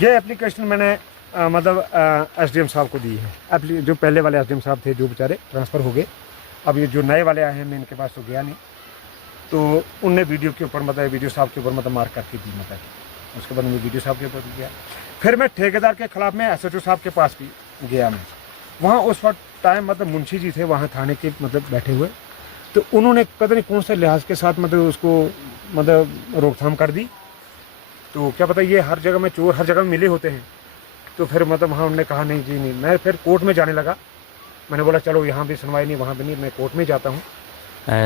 ये एप्लीकेशन मैंने मतलब एसडीएम साहब को दी है। जो पहले वाले एसडीएम साहब थे जो बेचारे ट्रांसफ़र हो गए, अब ये जो नए वाले आए हैं मैं इनके पास तो गया नहीं, तो उनने वीडियो के ऊपर मतलब वीडियो साहब के ऊपर मतलब मार्क करके दी मतलब। उसके बाद मैं वीडियो साहब के ऊपर गया, फिर मैं ठेकेदार के खिलाफ में एसएचओ साहब के पास भी गया। मैं वहाँ उस वक्त टाइम मतलब मुंशी जी थे वहाँ थाने के मतलब बैठे हुए, तो उन्होंने पता नहीं कौन से लिहाज के साथ मतलब उसको मतलब रोकथाम कर दी। तो क्या पता ये हर जगह में चोर हर जगह में मिले होते हैं, तो फिर मतलब वहाँ उन्होंने कहा नहीं जी नहीं। मैं फिर कोर्ट में जाने लगा, मैंने बोला चलो यहाँ भी सुनवाई नहीं वहाँ भी नहीं, मैं कोर्ट में जाता हूँ।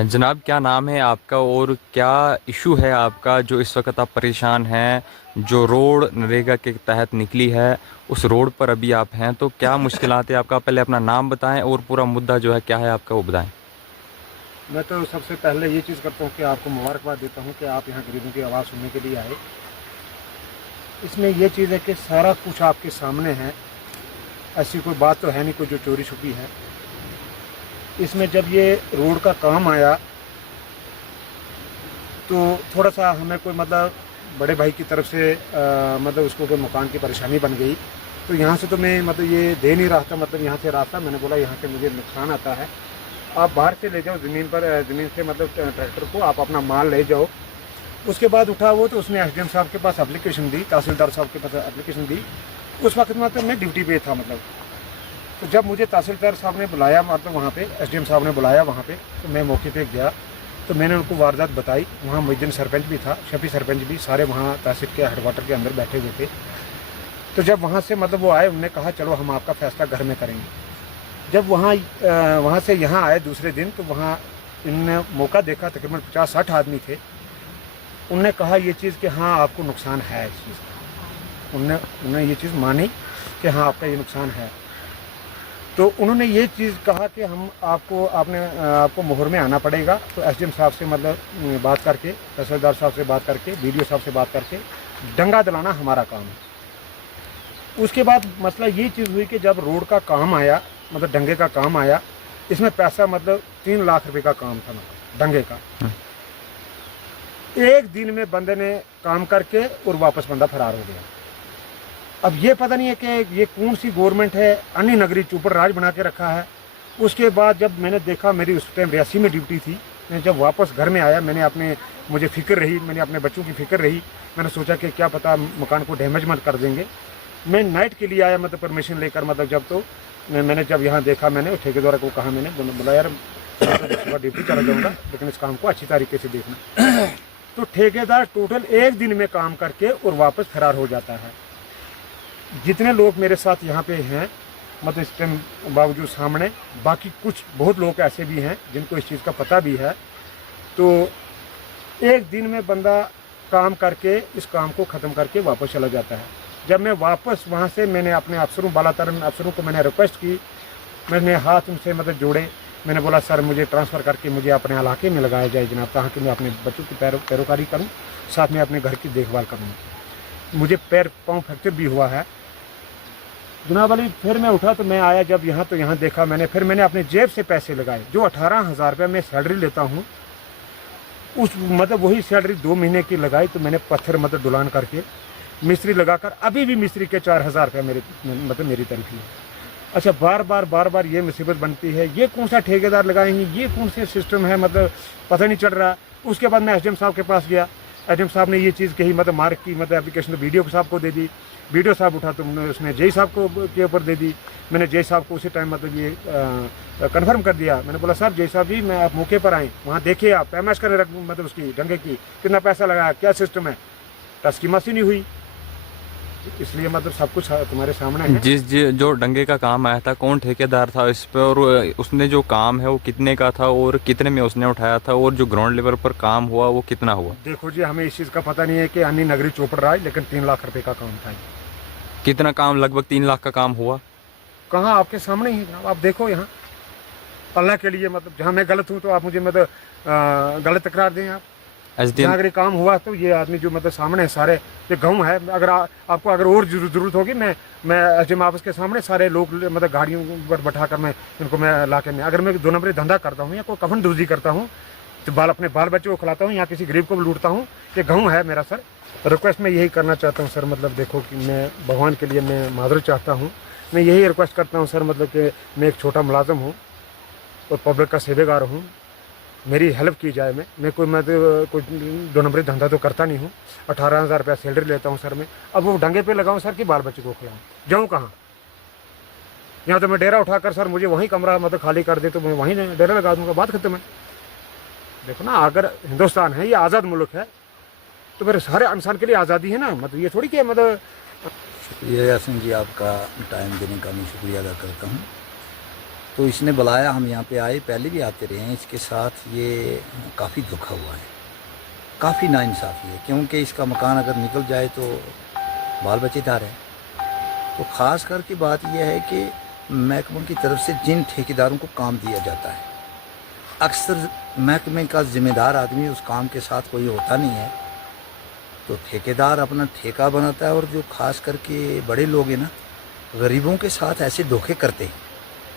जनाब क्या नाम है आपका और क्या इशू है आपका जो इस वक्त आप परेशान हैं? जो रोड नरेगा के तहत निकली है उस रोड पर अभी आप हैं, तो क्या मुश्किलात है आपका? पहले अपना नाम बताएं और पूरा मुद्दा जो है क्या है आपका वो बताएं। मैं तो सबसे पहले ये चीज़ करता हूँ कि आपको मुबारकबाद देता हूँ कि आप यहाँ गरीबों की आवाज़ सुनने के लिए आए। इसमें यह चीज़ है कि सारा कुछ आपके सामने है, ऐसी कोई बात तो है नहीं कोई जो चोरी छुपी है। इसमें जब ये रोड का काम आया तो थोड़ा सा हमें कोई मतलब बड़े भाई की तरफ से मतलब उसको कोई मकान की परेशानी बन गई, तो यहाँ से तो मैं मतलब ये दे नहीं रहा था, मतलब यहाँ से रास्ता मैंने बोला यहाँ से मुझे नुकसान आता है, आप बाहर से ले जाओ ज़मीन से मतलब ट्रैक्टर को आप अपना माल ले जाओ। उसके बाद उठा वो तो उसने एसडीएम साहब के पास एप्लीकेशन दी, तहसीलदार साहब के पास एप्लीकेशन दी। उस वक्त मतलब मैं ड्यूटी पे था मतलब, तो जब मुझे तहसीलदार साहब ने बुलाया मतलब वहाँ पे एसडीएम साहब ने बुलाया वहाँ पे, तो मैं मौके पे गया, तो मैंने उनको वारदात बताई। वहाँ मुइद्दीन सरपंच भी था, शफी सरपंच भी, सारे वहाँ तहसील के हेडक्वार्टर के अंदर बैठे हुए थे। तो जब वहाँ से मतलब वो आए, उन्होंने कहा चलो हम आपका फैसला घर में करेंगे। जब वहाँ से यहाँ आए दूसरे दिन, तो वहाँ इनने मौका देखा, तकरीबन 50-60 आदमी थे। उनने कहा ये चीज़ कि हाँ आपको नुकसान है इस चीज़ का, उन्होंने ये चीज़ मानी कि हाँ आपका ये नुकसान है। तो उन्होंने ये चीज़ कहा कि हम आपको मोहर में आना पड़ेगा। तो एसडीएम साहब से मतलब बात करके, तहसीलदार साहब से बात करके, बीडीओ साहब से बात करके डंगा दिलाना हमारा काम है। उसके बाद मसला ये चीज़ हुई कि जब रोड का काम आया मतलब डंगे का काम आया, इसमें पैसा मतलब 3 लाख रुपए का काम था मतलब डंगे का। एक दिन में बंदे ने काम करके और वापस बंदा फरार हो गया। अब ये पता नहीं है कि ये कौन सी गवर्नमेंट है, अन्य नगरी चुपर राज बना के रखा है। उसके बाद जब मैंने देखा, मेरी उस टाइम रियासी में ड्यूटी थी, मैं जब वापस घर में आया मुझे फ़िक्र रही, मैंने अपने बच्चों की फ़िक्र रही। मैंने सोचा कि क्या पता मकान को डैमेज मत कर देंगे। मैं नाइट के लिए आया मतलब परमिशन लेकर, मतलब जब तो मैंने जब यहाँ देखा, मैंने ठेकेदार को कहा, मैंने बोला यार सुबह ड्यूटी चला जाऊँगा लेकिन इस काम को अच्छी तरीके से देखना। तो ठेकेदार टोटल एक दिन में काम करके और वापस फरार हो जाता है। जितने लोग मेरे साथ यहाँ पे हैं मतलब इस टाइम बावजूद सामने, बाकी कुछ बहुत लोग ऐसे भी हैं जिनको इस चीज़ का पता भी है। तो एक दिन में बंदा काम करके इस काम को ख़त्म करके वापस चला जाता है। जब मैं वापस वहाँ से मैंने अपने अफसरों बालातर अफसरों को मैंने रिक्वेस्ट की, मैंने हाथ उनसे मतलब जोड़े, मैंने बोला सर मुझे ट्रांसफ़र करके मुझे अपने इलाके में लगाया जाए जनाब, ताकि मैं अपने बच्चों की पैरोकारी करूँ, साथ में अपने घर की देखभाल करूँ। मुझे पैर पाँव फ्रैक्चर भी हुआ है जनाब अली। फिर मैं उठा तो मैं आया जब यहाँ, तो यहाँ देखा मैंने, फिर मैंने अपने जेब से पैसे लगाए। जो 18,000 रुपये मैं सैलरी लेता हूँ, उस मतलब वही सैलरी 2 महीने की लगाई। तो मैंने पत्थर मतलब डुलान करके मिस्त्री लगाकर, अभी भी मिस्त्री के 4,000 रुपये मेरी तरफ ही है। अच्छा बार बार ये मुसीबत बनती है, ये कौन सा ठेकेदार लगाएंगे, ये कौन से सिस्टम है, मतलब पता नहीं चल रहा। उसके बाद मैं एसडीएम साहब के पास गया, एसडीएम साहब ने ये चीज़ कही, मतलब मार्क की मतलब एप्लीकेशन तो बीडीओ साहब को दे दी। बीडीओ साहब उठा तो उसने जेई साहब को के ऊपर दे दी। मैंने जेई साहब को उसी टाइम मतलब ये कंफर्म कर दिया। मैंने बोला सर जेई साहब जी मैं आप मौके पर आएँ, वहाँ देखिए आप पैमाश करें मतलब उसकी डंगे की कितना पैसा लगाया, क्या सिस्टम है। टस की मसी नहीं हुई, इसलिए मतलब सब कुछ तुम्हारे सामने है। जो डंगे का काम आया था कौन ठेकेदार था इस पर, और उसने जो काम है वो कितने का था और कितने में उसने उठाया था, और जो ग्राउंड लेवल पर काम हुआ वो कितना हुआ? देखो जी हमें इस चीज़ का पता नहीं है कि अन्य नगरी चोपड़ रहा है, लेकिन 3 लाख रुपए का काम था। कितना काम? लगभग 3 लाख का काम हुआ। कहाँ आपके सामने ही जनाब, आप देखो यहाँ। अल्लाह के लिए मतलब जहाँ मैं गलत हूँ तो आप मुझे मतलब गलत तकरार दें आप। जहाँ अगर काम हुआ तो ये आदमी जो मतलब सामने है सारे, ये गाँव है। अगर आपको अगर और ज़रूरत होगी, मैं एसडीएम ऑफिस के सामने सारे लोग मतलब गाड़ियों पर बैठा कर मैं इनको मैं इलाके में, अगर मैं 2 नंबरी धंधा करता हूँ या कोई कफन दूजी करता हूँ, तो अपने बाल बच्चे को खिलाता हूँ, यहाँ किसी गरीब को भी लूटता हूँ। ये गाँव है मेरा सर। रिक्वेस्ट मैं यही करना चाहता हूँ सर, मतलब देखो कि मैं भगवान के लिए मैं माजरत चाहता हूँ। मैं यही रिक्वेस्ट करता हूँ सर, मतलब कि मैं एक छोटा मुलाजिम हूँ और पब्लिक का सेवेगार हूँ, मेरी हेल्प की जाए। मैं कोई 2 नंबरी धंधा तो करता नहीं हूँ। 18,000 रुपया सैलरी लेता हूँ सर मैं। अब वो डंगे पे लगाऊँ सर कि बाल बच्चे को खिलाऊँ, जाऊँ कहाँ? यहाँ तो मैं डेरा उठाकर सर मुझे वहीं कमरा मतलब खाली कर दे तो मैं वहीं डेरा लगा दूँगा, बात खत्म है। देखो ना, अगर हिंदुस्तान है ये आज़ाद मुल्क है तो मेरे सारे इंसान के लिए आज़ादी है ना, मतलब ये थोड़ी कि मतलब। शुक्रिया यासिन जी, आपका टाइम देने का मैं शुक्रिया अदा करता हूँ। तो इसने बुलाया, हम यहाँ पे आए, पहले भी आते रहे हैं। इसके साथ ये काफ़ी धोखा हुआ है, काफ़ी नाइंसाफ़ी है, क्योंकि इसका मकान अगर निकल जाए तो बाल बच्चेदार है। तो ख़ास करके बात यह है कि महकमे की तरफ से जिन ठेकेदारों को काम दिया जाता है, अक्सर महकमे का ज़िम्मेदार आदमी उस काम के साथ कोई होता नहीं है, तो ठेकेदार अपना ठेका बनाता है। और जो ख़ास करके बड़े लोग हैं ना, गरीबों के साथ ऐसे धोखे करते हैं।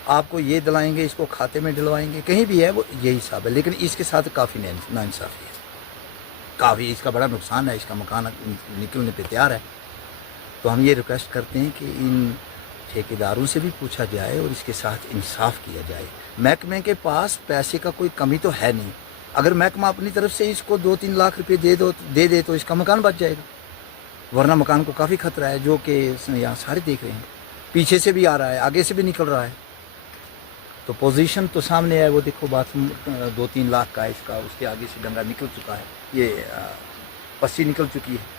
आपको ये दिलाएंगे, इसको खाते में डलवाएंगे, कहीं भी है वो यही हिसाब है। लेकिन इसके साथ काफ़ी नाइंसाफ़ी है, काफ़ी इसका बड़ा नुकसान है। इसका मकान निकलने पे तैयार है। तो हम ये रिक्वेस्ट करते हैं कि इन ठेकेदारों से भी पूछा जाए और इसके साथ इंसाफ किया जाए। महकमे के पास पैसे का कोई कमी तो है नहीं। अगर महकमा अपनी तरफ से इसको 2-3 लाख रुपए दे दे तो इसका मकान बच जाएगा, वरना मकान को काफ़ी खतरा है, जो कि यहाँ सारे देख रहे हैं। पीछे से भी आ रहा है, आगे से भी निकल रहा है। तो पोजीशन तो सामने है, वो देखो बाथरूम 2-3 लाख का है इसका, उसके आगे से डंगा निकल चुका है, ये पस्सी निकल चुकी है।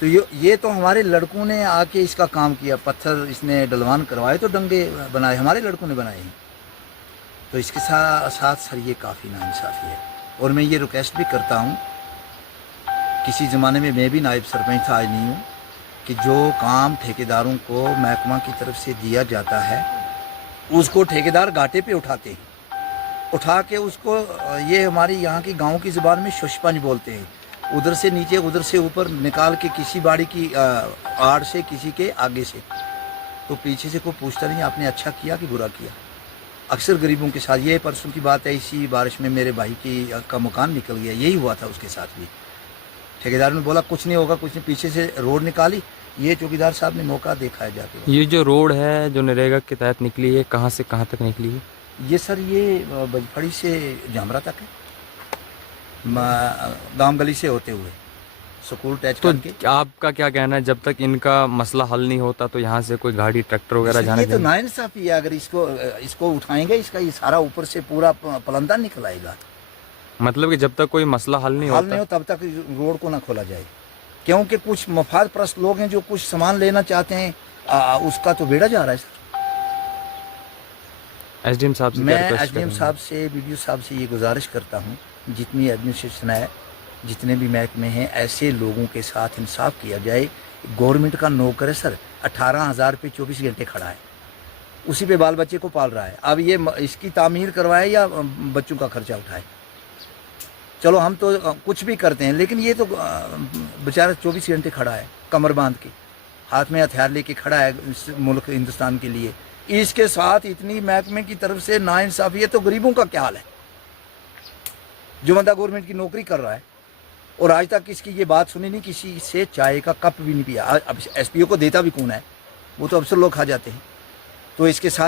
तो ये तो हमारे लड़कों ने आके इसका काम किया, पत्थर इसने डलवान करवाए तो डंगे बनाए, हमारे लड़कों ने बनाए हैं। तो इसके साथ सर ये काफ़ी नाइंसाफ़ी है। और मैं ये रिक्वेस्ट भी करता हूँ, किसी ज़माने में मैं भी नायब सरपंच था, आज नहीं हूँ, कि जो काम ठेकेदारों को महकमा की तरफ से दिया जाता है उसको ठेकेदार घाटे पे उठाते हैं, उठा के उसको ये हमारी यहाँ की गांव की ज़ुबान में शुशपंज बोलते हैं, उधर से नीचे उधर से ऊपर निकाल के किसी बाड़ी की आड़ से, किसी के आगे से, तो पीछे से कोई पूछता नहीं आपने अच्छा किया कि बुरा किया। अक्सर गरीबों के साथ, ये परसों की बात है, इसी बारिश में मेरे भाई का मकान निकल गया, यही हुआ था उसके साथ भी। ठेकेदार ने बोला कुछ नहीं होगा, कुछ नहीं, पीछे से रोड निकाली, ये चौकीदार साहब ने मौका देखा है जाके। ये जो रोड है जो नरेगा के तहत निकली है, कहाँ से कहाँ तक निकली है? ये सर ये बजफड़ी से जामरा तक है, गांव गली से होते हुए स्कूल टच तो करके। आपका क्या कहना है, जब तक इनका मसला हल नहीं होता तो यहाँ से कोई गाड़ी ट्रैक्टर वगैरह जाने ये तो नाइंसाफी है। अगर इसको उठाएंगे, इसका ये सारा ऊपर से पूरा पलंदा निकल आएगा। मतलब कि जब तक कोई मसला हल नहीं होता हो तब तक रोड को ना खोला जाए, क्योंकि कुछ मफाद परस्त लोग हैं जो कुछ सामान लेना चाहते हैं, उसका तो बेड़ा जा रहा है सर। एसडीएम साहब से मैं क्या रिक्वेस्ट एसडीएम करेंगे? साहब से, वीडियो साहब से ये गुजारिश करता हूँ, जितनी एडमिनिस्ट्रेशन है, जितने भी महकमे हैं, ऐसे लोगों के साथ इंसाफ किया जाए। गवर्नमेंट का नौकर है सर, 18,000 पे 24 घंटे खड़ा है, उसी पे बाल बच्चे को पाल रहा है। अब ये इसकी तामीर करवाए या बच्चों का खर्चा उठाए, चलो हम तो कुछ भी करते हैं, लेकिन ये तो बेचारा 24 घंटे खड़ा है, कमर बांध के, हाथ में हथियार लेके खड़ा है इस मुल्क हिंदुस्तान के लिए। इसके साथ इतनी महकमे की तरफ से नाइंसाफ़ी है, तो गरीबों का क्या हाल है? जो बंदा गवर्नमेंट की नौकरी कर रहा है और आज तक इसकी ये बात सुनी नहीं, किसी से चाय का कप भी नहीं पिया। अब एसपीओ को देता भी कौन है? वो तो अफसर लोग खा जाते हैं। तो इसके साथ